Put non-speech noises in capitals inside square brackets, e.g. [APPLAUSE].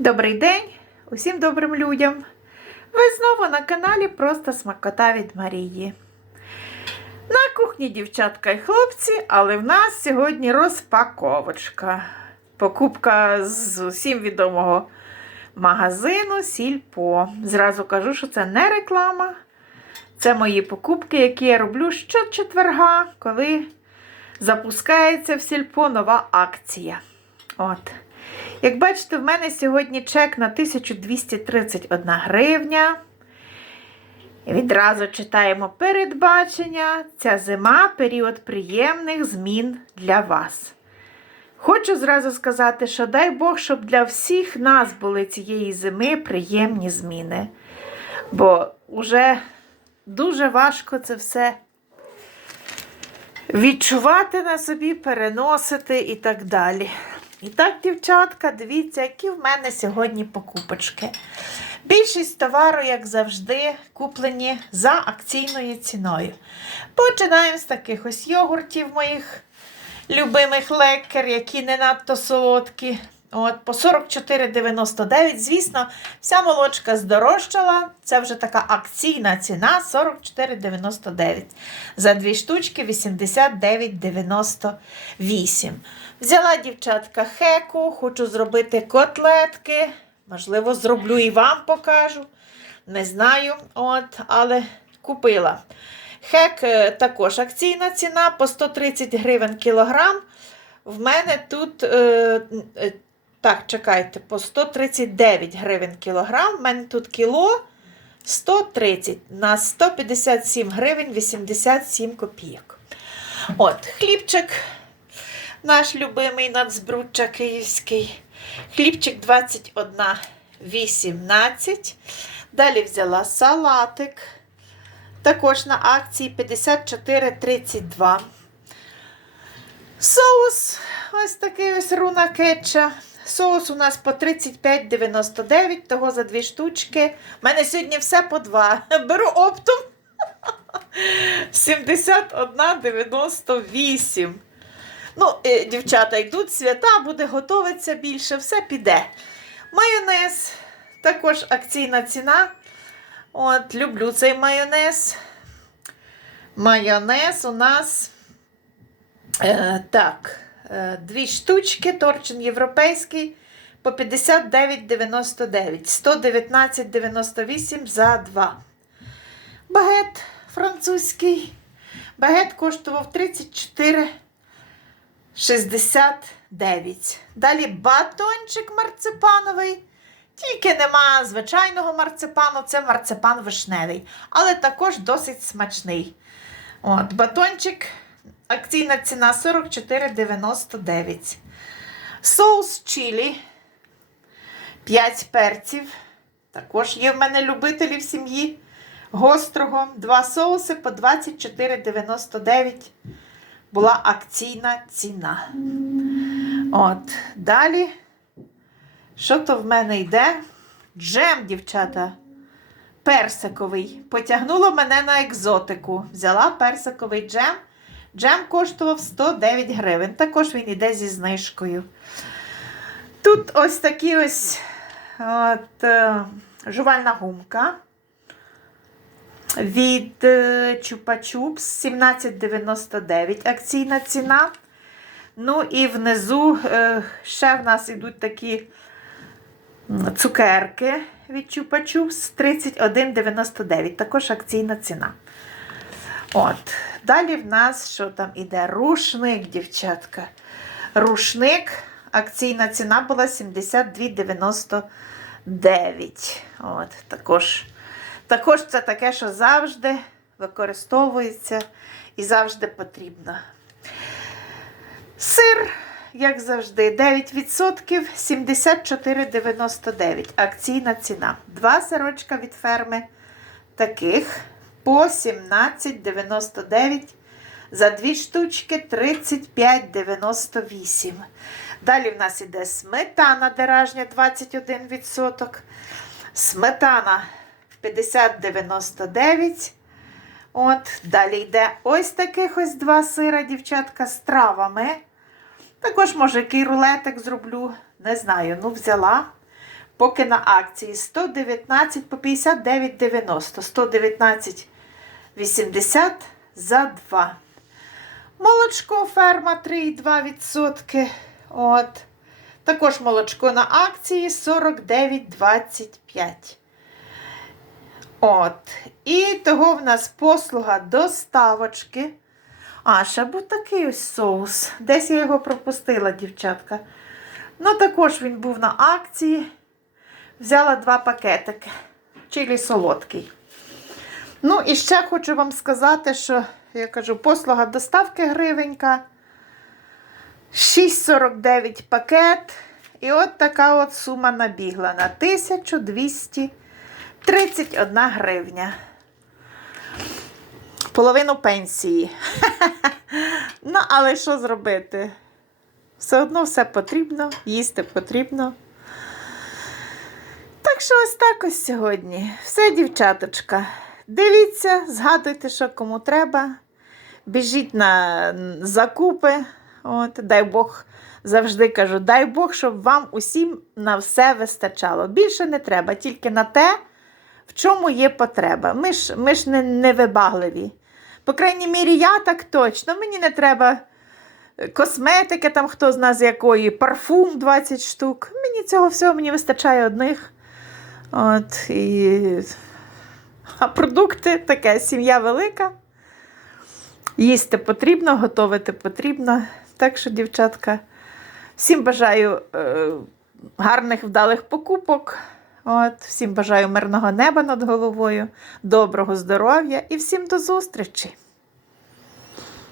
Добрий день усім добрим людям! Ви знову на каналі Просто Смакота від Марії. На кухні дівчатка і хлопці, але в нас сьогодні розпаковочка. Покупка з усім відомого магазину Сільпо. Зразу кажу, що це не реклама. Це мої покупки, які я роблю щочетверга, коли запускається в Сільпо нова акція. От. Як бачите, в мене сьогодні чек на 1231 гривня. Відразу читаємо передбачення. Ця зима період приємних змін для вас. Хочу зразу сказати, що дай Бог, щоб для всіх нас були цієї зими приємні зміни. Бо вже дуже важко це все відчувати на собі, переносити і так далі. І так, дівчатка, дивіться, які в мене сьогодні покупочки. Більшість товару, як завжди, куплені за акційною ціною. Починаємо з таких ось йогуртів моїх любимих лекер, які не надто солодкі. От, По 44,99. Звісно, вся молочка здорожчала. Це вже така акційна ціна 44,99. За дві штучки 89,98. Взяла дівчатка хеку, хочу зробити котлетки. Можливо, зроблю і вам покажу. Не знаю, от, але купила. Хек е, також акційна ціна по 130 гривень кілограм. В мене тут, е, е, так, чекайте, по 139 гривень кілограм. В мене тут кіло 130 на 157 гривень 87 копійок. От, хлібчик наш любимий нацбруччя київський. Хлібчик 21,18. Далі взяла салатик. Також на акції 54,32. Соус ось такий ось руна кетча. Соус у нас по 35,99, того за дві штучки. У мене сьогодні все по два. [LAUGHS] Беру оптом [LAUGHS] 71,98. Ну, е, дівчата йдуть, свята, буде готуватися більше, все піде. Майонез, також акційна ціна. От, люблю цей майонез. Майонез у нас е, так, дві штучки, торчин європейський по 59,99, 119,98 за два. Багет французький. Багет коштував 34. 69. Далі батончик марципановий. Тільки нема звичайного марципану, це марципан вишневий, але також досить смачний. От, Батончик, акційна ціна 44,99. Соус чилі. 5 перців. Також є в мене любителі в сім'ї. Гострого. Два соуси по 24,99 була акційна ціна. От, далі, що то в мене йде? Джем, дівчата, персиковий. Потягнуло мене на екзотику. Взяла персиковий джем. Джем коштував 109 гривень. Також він йде зі знижкою. Тут ось такі ось от, е, жувальна гумка від е, Чупа-Чупс 17,99 акційна ціна. Ну і внизу е, ще в нас йдуть такі цукерки від Чупа-Чупс 31,99. Також акційна ціна. От. Dалі в нас що там іде? Рушник, дівчатка. Рушник. Акційна ціна була 72,99. От, також. Також це таке, що завжди використовується і завжди потрібно. Сир, як завжди, 9%, 74,99. Акційна ціна. Два сирочка від ферми таких по 17,99. За дві штучки 35,98. Далі в нас іде сметана деражня 21%. Сметана 50,99. От, далі йде ось таких ось два сира, дівчатка, з травами. Також, може, який рулетик зроблю. Не знаю, ну взяла. поки на акції 119 по 59,90. 119 80 за 2. Молочко ферма 3,2%. От. Також молочко на акції 49,25. От. І того в нас послуга доставочки. А, ще був такий ось соус. Десь я його пропустила, дівчатка. Ну, також він був на акції. Взяла два пакетики. Чилі солодкий. Ну, і ще хочу вам сказати, що я кажу, послуга доставки гривенька. 6,49 пакет. І от така от сума набігла на 1231 гривня. Половину пенсії. [LAUGHS] ну, але що зробити? Все одно все потрібно, їсти потрібно. Так що ось так ось сьогодні. Все, дівчаточка. Дивіться, згадуйте, що кому треба. Біжіть на закупи. От, дай Бог, завжди кажу, дай Бог, щоб вам усім на все вистачало. Більше не треба, тільки на те, в чому є потреба. Ми ж, ми ж не, не вибагливі. По крайній мірі, я так точно. Мені не треба косметики, там хто з нас якої, парфум 20 штук. Мені цього всього мені вистачає одних. От, і... А продукти таке, сім'я велика. Їсти потрібно, готувати потрібно. Так що, дівчатка, всім бажаю е, гарних вдалих покупок. От, всім бажаю мирного неба над головою, доброго здоров'я і всім до зустрічі!